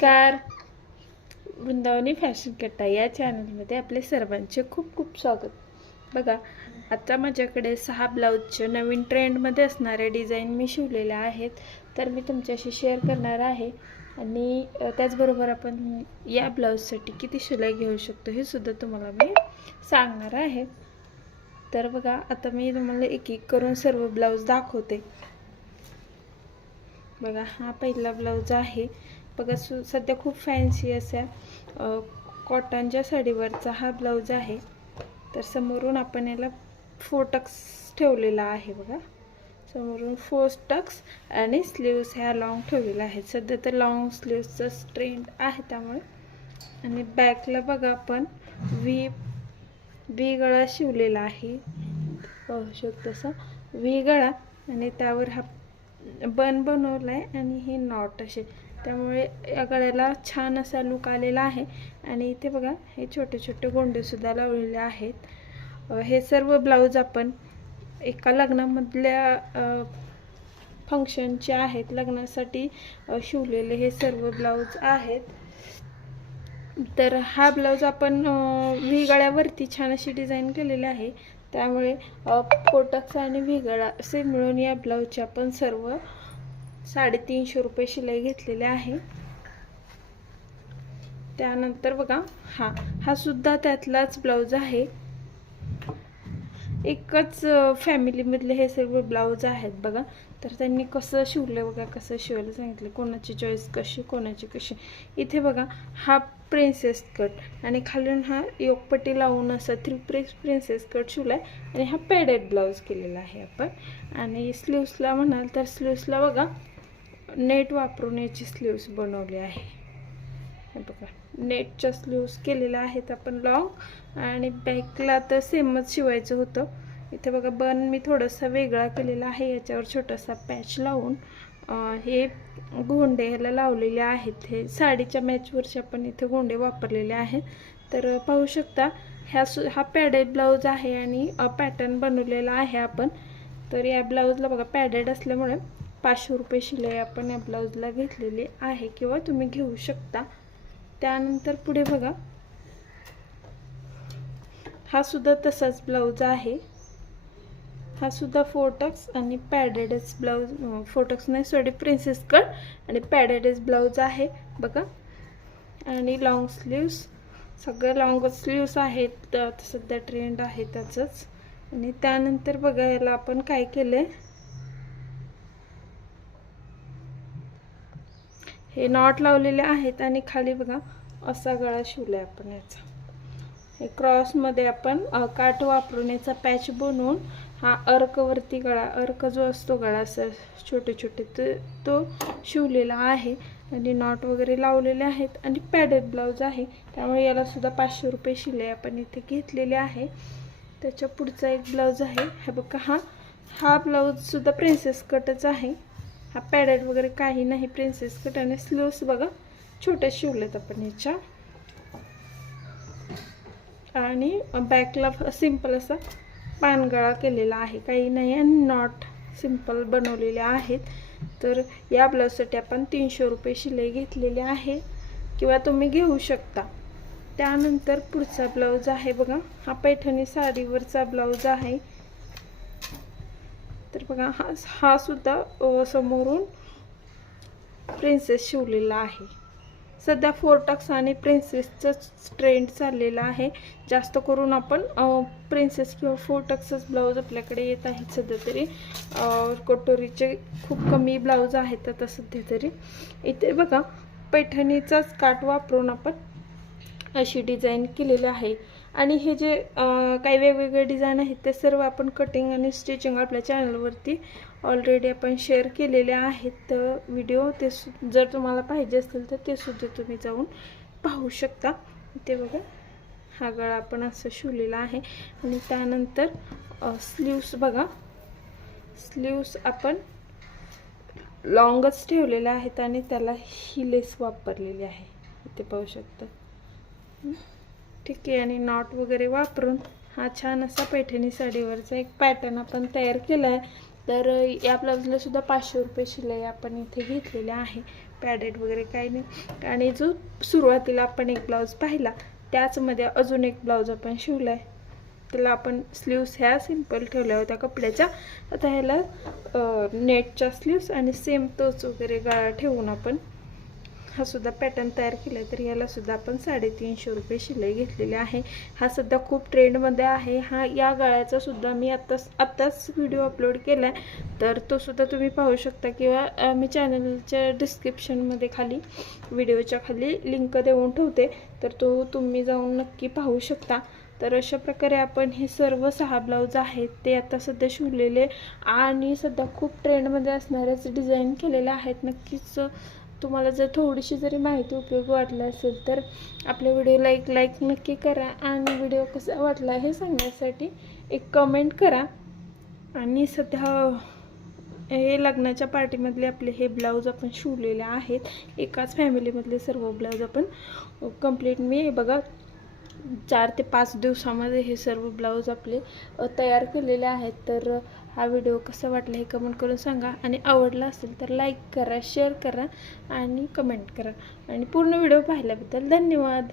नमस्कार. वृंदावनी फॅशन कट्टा या चॅनलमध्ये आपले सर्वांचे खूप खूप स्वागत. बघा आता माझ्याकडे सहा ब्लाऊजचे नवीन ट्रेंडमध्ये असणाऱ्या डिझाईन मी शिवलेल्या आहेत. तर मी तुमच्याशी शेअर करणार आहे. आणि त्याचबरोबर आपण या ब्लाऊजसाठी किती शिलाई घेऊ शकतो हे सुद्धा तुम्हाला मी सांगणार आहे. तर बघा आता मी तुम्हाला एक एक करून सर्व ब्लाऊज दाखवते. बघा हा पहिला ब्लाऊज आहे. बघा सु सध्या खूप फॅन्सी अशा कॉटनच्या साडीवरचा हा ब्लाऊज आहे. तर समोरून आपण याला फोर टक्स ठेवलेला आहे बघा. समोरून फोर टक्स आणि स्लीव्स ह्या लॉंग ठेवलेल्या आहेत. सध्या तर लॉंग स्लीव्सचाच ट्रेंड आहे त्यामुळे. आणि बॅकला बघा आपण व्ही वी गळा शिवलेला आहे. पाहू शकतो तसा व्ही गळा आणि त्यावर हा बन बनवला आहे आणि हे नॉट असे. त्यामुळे या गळ्याला छान असा लुक आलेला आहे. आणि इथे बघा हे छोटे छोटे गोंडेसुद्धा लावलेले आहेत. हे सर्व ब्लाऊज आपण एका लग्नामधल्या फंक्शनचे आहेत. लग्नासाठी शिवलेले हे सर्व ब्लाऊज आहेत. तर हा ब्लाऊज आपण व्ही गळ्यावरती छान अशी डिझाईन केलेली आहे. त्यामुळे पोटक्स आणि व्ही गळा असे मिळून या ब्लाऊजचे आपण सर्व साडेतीनशे रुपये शिलाई घेतलेले आहे. त्यानंतर बघा हा हा सुद्धा त्यातलाच ब्लाऊज आहे. एकच फॅमिलीमधले हे सर्व ब्लाऊज आहेत बघा. तर त्यांनी कसं शिवलं बघा कसं शिवायला सांगितलं कोणाची चॉईस कशी कोणाची कशी. इथे बघा हा प्रिन्सेस कट आणि खालून हा योगपट्टी लावून असं थ्री प्रेस प्रिन्सेस कट शिवला आहे आणि हा पॅडेड ब्लाऊज केलेला आहे आपण. आणि स्लीव्सला म्हणाल तर स्लीव्सला बघा नेट वापरून याची स्लीव्स बनवली आहे. हे बघा नेटच्या स्लीव्स केलेल्या आहेत आपण लॉंग आणि बॅकला तर सेमच शिवायचं होतं. इथे बघा बन मी थोडासा वेगळा केलेला आहे याच्यावर छोटासा पॅच लावून हे गोंडे ह्याला लावलेले आहेत. हे साडीच्या मॅचवरचे आपण इथे गोंडे वापरलेले आहेत. तर पाहू शकता ह्या सु हा पॅडेड ब्लाऊज आहे आणि पॅटर्न बनवलेला आहे आपण. तर या ब्लाऊजला बघा पॅडेड असल्यामुळे पाचशे रुपये शिलाई आपण या ब्लाऊजला घेतलेली आहे किंवा तुम्ही घेऊ शकता. त्यानंतर पुढे बघा. हा सुद्धा तसाच ब्लाऊज आहे. हा सुद्धा फोटक्स आणि पॅडेडच ब्लाऊज फोटक्स नाही सॉरी प्रिन्सेस कट आणि पॅडेडच ब्लाऊज आहे. बघा. आणि लॉंग स्लीव्स सगळ्या लॉंग स्लीव्स आहेत. सध्या ट्रेंड आहे त्याचंच. आणि त्यानंतर बघा याला आपण काय केलं आहे हे नॉट लावलेले आहेत आणि खाली बघा असा गळा शिवलाय आपण याचा. हे क्रॉसमध्ये आपण काट काठ वापरून याचा पॅच बनवून हा अर्कवरती गळा अर्क जो असतो गळा असं छोटे छोटे ते तो शिवलेला आहे आणि नॉट वगैरे लावलेले आहेत आणि पॅडेड ब्लाऊज आहे. त्यामुळे यालासुद्धा पाचशे रुपये शिलाई आपण इथे घेतलेले आहे. त्याच्या पुढचा एक ब्लाऊज आहे. हा बघा हा हा ब्लाऊजसुद्धा प्रिन्सेस कटच आहे. हा पॅडेड वगैरे काही नाही प्रिन्सेस कट आणि स्लीव्स बघा. छोट्या शिवलेत आपण याच्या आणि बॅकला सिंपल असा पानगळा केलेला आहे. काही नाही आणि नॉट सिंपल बनवलेले आहेत. तर या ब्लाऊजसाठी आपण तीनशे रुपये शिलाई घेतलेली आहे. किंवा तुम्ही घेऊ शकता. त्यानंतर पुढचा ब्लाऊज आहे बघा. हा पैठणी साडीवरचा ब्लाऊज आहे. तर बघा हा हा सुद्धा समोरून प्रिन्सेस शिवलेला आहे. सध्या फोरटक्स आणि प्रिन्सेसचंच ट्रेंड चाललेला आहे. जास्त करून आपण प्रिन्सेस किंवा फोरटक्सच ब्लाऊज आपल्याकडे येत आहेत सध्या तरी. कटोरीचे खूप कमी ब्लाऊज आहेत आता सध्या तरी. इथे बघा पैठणीचाच काठ वापरून आपण अशी डिझाईन केलेली आहे. आणि हे जे काही वेगवेगळे डिझाईन आहेत ते सर्व आपण कटिंग आणि स्टिचिंग आपल्या चॅनलवरती ऑलरेडी आपण शेअर केलेले आहेत. व्हिडिओ ते सु जर तुम्हाला पाहिजे असतील तर ते सुद्धा तुम्ही जाऊन पाहू शकता. ते बघा हा गळा आपण असं शिवलेला आहे. आणि त्यानंतर स्लीव्स बघा. स्लीव्स आपण लॉंगच ठेवलेल्या आहेत आणि त्याला ही लेस वापरलेली आहे. ते पाहू शकता. ठीक आहे आणि नॉट वगैरे वापरून हा छान असा पैठणी साडीवरचा एक पॅटर्न आपण तयार केला आहे तर या ब्लाऊजला सुद्धा पाचशे रुपये शिलाई आपण इथे घेतलेली आहे. पॅडेड वगैरे काही नाही. आणि जो सुरुवातीला आपण एक ब्लाऊज पाहिला त्याचमध्ये अजून एक ब्लाऊज आपण शिवला आहे त्याला आपण स्लीव्स ह्या सिंपल ठेवल्या होत्या कपड्याच्या. आता ह्याला नेटच्या स्लीव्स आणि सेम तोच वगैरे गळा ठेवून आपण हा सुद्धा पॅटर्न तयार केला आहे तर याला सुद्धा आपण साडेतीनशे रुपये शिलाई घेतलेली आहे. हा सध्या खूप ट्रेंडमध्ये आहे. हा या गळ्याचा सुद्धा मी आत्ताच आत्ताच व्हिडिओ अपलोड केला आहे तर तो सुद्धा तुम्ही पाहू शकता किंवा मी चॅनलच्या डिस्क्रिप्शनमध्ये खाली व्हिडिओच्या खाली लिंक देऊन ठेवते. तर तो तुम्ही जाऊन नक्की पाहू शकता. तर अशा प्रकारे आपण हे सर्व सहा ब्लाऊज आहेत ते आता सध्या शिवलेले आणि सध्या खूप ट्रेंडमध्ये असणारेच डिझाईन केलेले आहेत. नक्कीच तुम्हाला जर थोडीशी जरी माहिती उपयोगी वाटली असेल तर आपल्या व्हिडिओला एक लाईक नक्की करा आणि व्हिडिओ कसा वाटला हे सांगण्यासाठी एक कमेंट करा. आणि सध्या हे लग्नाच्या पार्टीमधले आपले हे ब्लाऊज आपण शिवलेले आहेत. एकाच फॅमिलीमधले सर्व ब्लाऊज आपण कंप्लीट मी बघा चार ते पाच दिवसामध्ये हे सर्व ब्लाऊज आपले तयार केलेले आहेत. तर हा व्हिडिओ कसा वाटला हे कमेंट करून सांगा. आणि आवडला असेल तर लाईक करा शेअर करा आणि कमेंट करा. आणि पूर्ण व्हिडिओ पाहिल्याबद्दल धन्यवाद.